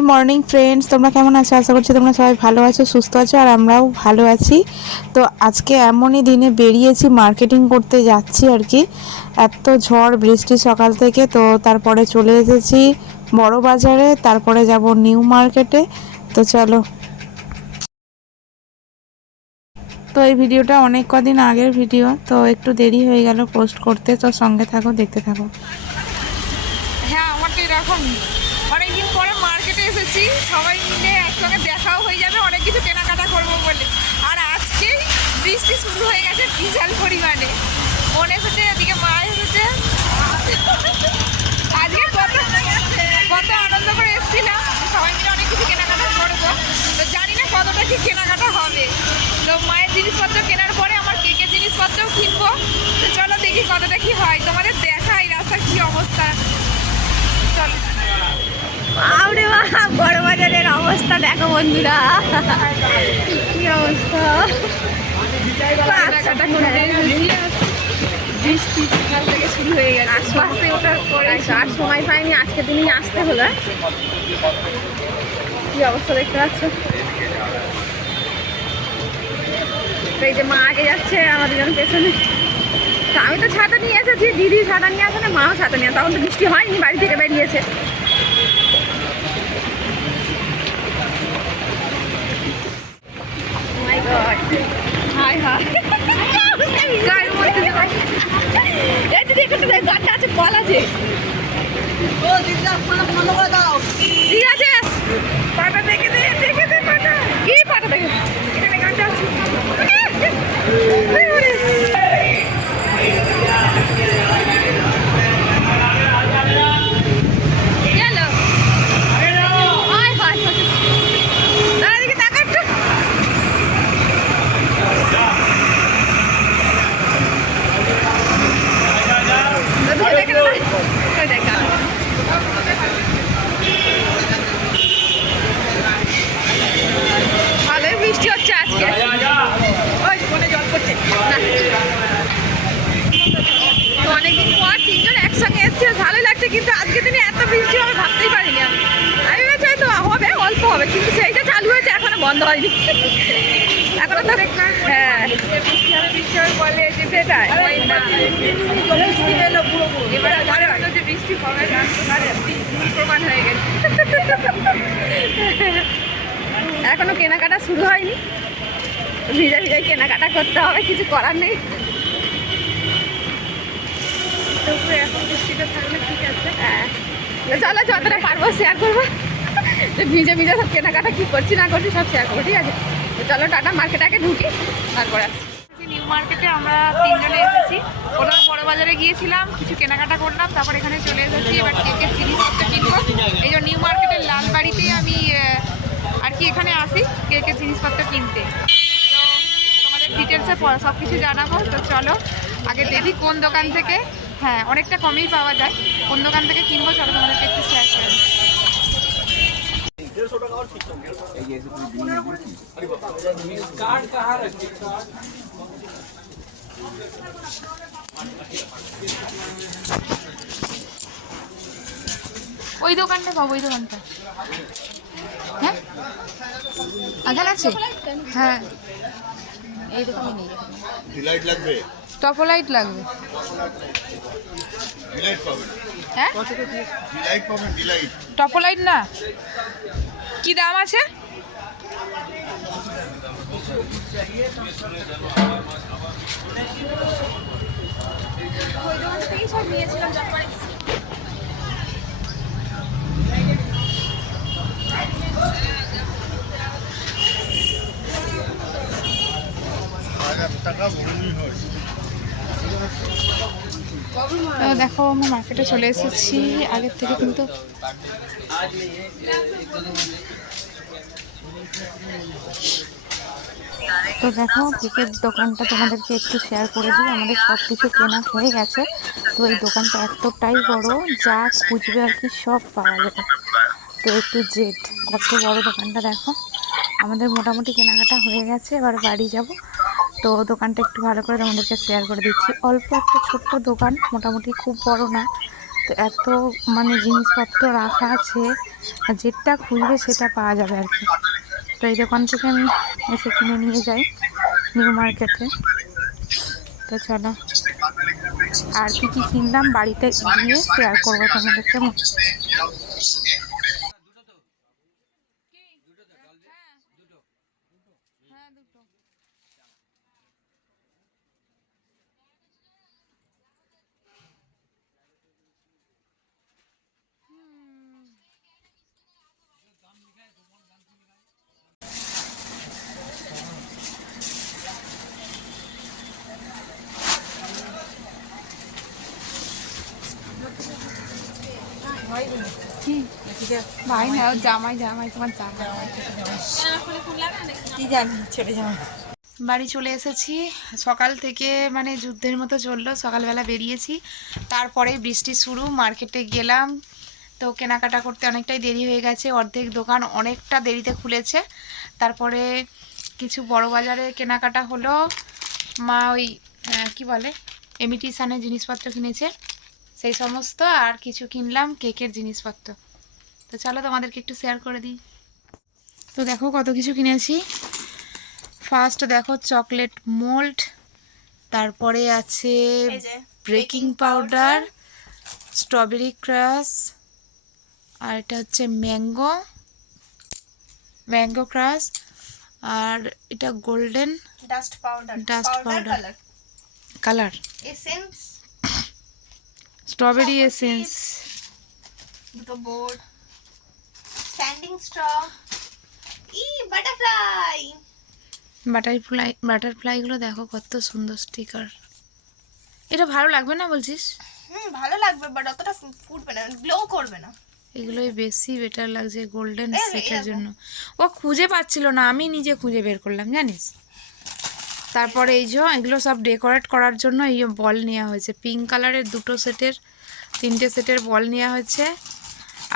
Good morning friends তোমরা কেমন আছো? আশা করছি তোমরা সবাই ভালো আছো, সুস্থ আছো, আর আমরাও ভালো আছি। তো আজকে এমনই দিনে বেরিয়েছি মার্কেটিং করতে যাচ্ছি আর কি। এত ঝড়, বৃষ্টি সকাল থেকে, তো তারপরে চলে এসেছি বড় বাজারে, তারপরে যাব নিউ মার্কেটে তো চলো। তো এই ভিডিওটা অনেক কদিন আগের ভিডিও, তো একটু দেরি হয়ে গেল পোস্ট করতে, তো সঙ্গে থাকো, দেখতে থাকো। হ্যাঁ আমার তো এরকম। অনেকদিন পরে মার্কেটে এসেছি। সবাই মিলে একসঙ্গে দেখাও হয়ে যাবে, অনেক কিছু কেনাকাটা করব বলে। আর আজকেই বৃষ্টি শুরু হয়ে গেছে বিশাল পরিমাণে। বোন এসেছে এদিকে মা এসেছে। আজকে কত কত আনন্দ করে এসেছিলাম। সবাই মিলে অনেক কিছু কেনাকাটা করব। তো জানি না কতটা কি কেনাকাটা হবে। তো মায়ের জিনিসপত্র কেনার পরে আমার কেকের জিনিসপত্রও কিনবো। তো চলো দেখি কতটা কি হয়। তোমাদের দেখাই রাস্তার কি অবস্থা চলো বাবরে বাবা বড় বাজারের অবস্থা দেখো বন্ধুরা কি অবস্থা। বৃষ্টি সকাল থেকে শুরু হয়ে গেছে বাসে ওঠার পরে আর সময় পাইনি আজকে দিনই আসতে হলো? কি অবস্থা দেখতে পাচ্ছ এই যে মা আগে যাচ্ছে আমাদের পেছনে আমি তো ছাতা নিয়ে এসেছি দিদি ছাতা নিয়ে আসে না মাও ছাতা নিয়ে। তখন তো বৃষ্টি হয়নি বাড়ি থেকে বেরিয়েছে Hey! তো অনেকদিন পর তিনজন একসঙ্গে এসছে লাগছে কিন্তু আজকে দিনে এত বৃষ্টি হবে ভাবতেই পারিনি আমি। হয়তো হবে অল্প হবে কিন্তু সেইটা চালু হয়েছে এখনও বন্ধ হয়নি। এখনও তো হ্যাঁ বলে যে সেটাই। এবার বৃষ্টি হবে না প্রমাণ হয়ে গেছে। এখনও কেনাকাটা শুরু হয়নি। ভিজা ভিজাই কেনাকাটা করতে হবে কিছু করার নেই। তবু এখন ঠিক আছে। হ্যাঁ। চলো যতটা পারব শেয়ার করব। যে ভিজে ভিজে সব কেনাকাটা কি করছি না করছি সব শেয়ার করব ঠিক আছে? তো চলো টাটা মার্কেট আগে ঢুকি তারপরে আসছি নিউ মার্কেটে আমরা তিনজনে এসেছি। ওটা বড় বাজারে গিয়েছিলাম কিছু কেনাকাটা করলাম তারপর এখানে চলে এসেছি এবার কেকের জিনিসপত্র কিনবো। এই নিউ মার্কেটের লাল বাড়িতেই আমি আর কি এখানে আসি কেকের জিনিসপত্র কিনতে। ডিটেলসে সব কিছু জানাব, তো চলো, আগে দেখি কোন দোকান থেকে। হ্যাঁ অনেকটা কমেই পাওয়া যায়। কোন দোকান থেকে কিনবো, চলো তোমাদেরকে একটু শেয়ার করে ওই দোকানটা পাবো, ওই দোকানটা। হ্যাঁ? আধার আছে? হ্যাঁ। নেই। ডিলাইট লাগবে? টপোলাইট লাগবে। ডিলাইট পাবেন। হ্যাঁ? ডিলাইট পাবেন ডিলাইট টপোলাইট না। কি দাম আছে? হয় তো দেখো, আমরা মার্কেটে চলে এসেছি। আগের থেকে কিন্তু তো দেখো, কেকের দোকানটা তোমাদেরকে একটু শেয়ার করে দিই। আমাদের সব কিছু কেনা হয়ে গেছে। তো এই দোকানটা এতটাই বড়, যা খুঁজবে আর কি সব পাওয়া যাবে। তো একটু জেট কত বড় দোকানটা দেখো। আমাদের মোটামুটি কেনাকাটা হয়ে গেছে, এবার বাড়ি যাব। তো দোকানটা একটু ভালো করে তোমাদেরকে শেয়ার করে দিচ্ছি। অল্প একটা ছোট্ট দোকান, মোটামুটি খুব বড় না। তো এত মানে জিনিসপত্র রাখা আছে যেটা খুঁজবে সেটা পাওয়া যাবে আর কি। তো এই দোকান থেকে আমি এসে কিনে নিয়ে যাই নিউ মার্কেটে তো চলো, আর কি কি কিনলাম বাড়িতে গিয়ে শেয়ার করব তোমাদের ভাই না জামাই জামাই তোমার জামাই। বাড়ি চলে এসেছি। সকাল থেকে মানে যুদ্ধের মতো চলল সকালবেলা বেরিয়েছি। তারপরে বৃষ্টি শুরু মার্কেটে গেলাম। তো কেনাকাটা করতে অনেকটাই দেরি হয়ে গেছে অর্ধেক দোকান অনেকটা দেরিতে খুলেছে। তারপরে কিছু বড় বাজারে কেনাকাটা হলো। মা ওই কি বলে এমিটিশানের জিনিসপত্র কিনেছে। সেই সমস্ত আর কিছু কিনলাম কেকের জিনিসপত্র। তো চলো তোমাদেরকে একটু শেয়ার করে দিই। তো দেখো কত কিছু কিনেছি। ফার্স্ট দেখো চকলেট মোল্ড তারপরে আছে বেকিং পাউডার স্ট্রবেরি ক্রাশ আর এটা হচ্ছে ম্যাঙ্গো ম্যাঙ্গো ক্রাশ আর এটা golden dust powder Dust powder. Colour essence strawberry essence দুটো বোর্ড স্ট্যান্ডিং স্ট্র ই বাটারফ্লাই বাটারফ্লাই বাটারফ্লাইগুলো দেখো কত সুন্দর স্টিকার এটা ভালো লাগবে না বলছিস? হুম ভালো লাগবে বাট অতটা ফুটবে না গ্লো করবে না। এগুলোই বেশি বেটার লাগছে গোল্ডেন সেটের জন্য। ও খুঁজে পাচ্ছিল না আমি নিজে খুঁজে বের করলাম জানিস? তারপরে এই যে এগুলো সব ডেকোরেট করার জন্য এই বল নেওয়া হয়েছে। পিঙ্ক কালারের দুটো সেটের তিনটে সেটের বল নেওয়া হয়েছে।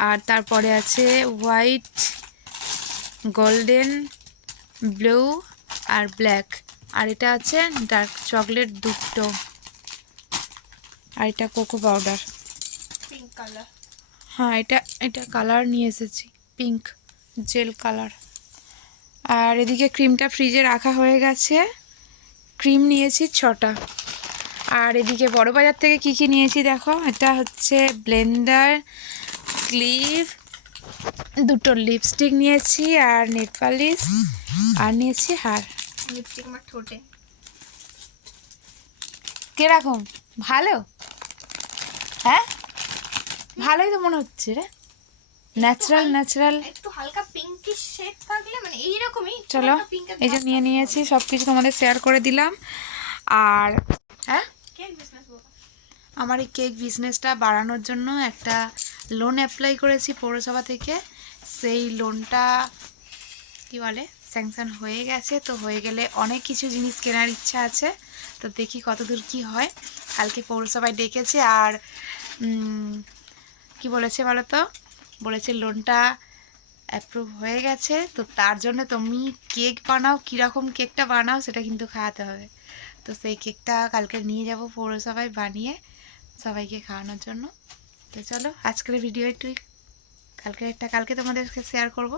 আর তারপরে আছে হোয়াইট গোল্ডেন ব্লু আর ব্ল্যাক আর এটা আছে ডার্ক চকলেট দুটো। আর এটা কোকো পাউডার পিঙ্ক কালার হ্যাঁ এটা এটা কালার নিয়ে এসেছি পিঙ্ক জেল কালার আর এদিকে ক্রিমটা ফ্রিজে রাখা হয়ে গেছে। ক্রিম নিয়েছি ছটা। আর এদিকে বড় বাজার থেকে কি কি নিয়েছি দেখো? এটা হচ্ছে ব্লেন্ডার ক্লিপ দুটো লিপস্টিক নিয়েছি আর নেট পালিশ আর নিয়েছি হার। লিপস্টিক আমার ঠোঁটে। কীরকম? ভালো? হ্যাঁ? ভালোই তো মনে হচ্ছে রে। ন্যাচারাল ন্যাচারাল একটু হালকা পিঙ্কিশ শেড থাকলে মানে এইরকমই একটু চলো এই যে নিয়ে নিয়েছি সব কিছু তোমাদের শেয়ার করে দিলাম। আর হ্যাঁ? আমার এই কেক বিজনেসটা বাড়ানোর জন্য একটা লোন অ্যাপ্লাই করেছি পৌরসভা থেকে। সেই লোনটা কি বলে স্যাংশন হয়ে গেছে। তো হয়ে গেলে অনেক কিছু জিনিস কেনার ইচ্ছা আছে। তো দেখি কতদূর কি হয়। কালকে পৌরসভায় ডেকেছে। আর কি বলেছে বলো তো? বলেছে, লোনটা অ্যাপ্রুভ হয়ে গেছে, তো তার জন্য তুমি কেক বানাও, কীরকম কেকটা বানাও, সেটা কিন্তু খাওয়াতে হবে। তো সেই কেকটা কালকে নিয়ে যাব পৌরসভায় বানিয়ে সবাইকে খাওয়ানোর জন্য। তো চলো, আজকের ভিডিও একটু কালকে একটা কালকে তোমাদেরকে শেয়ার করব।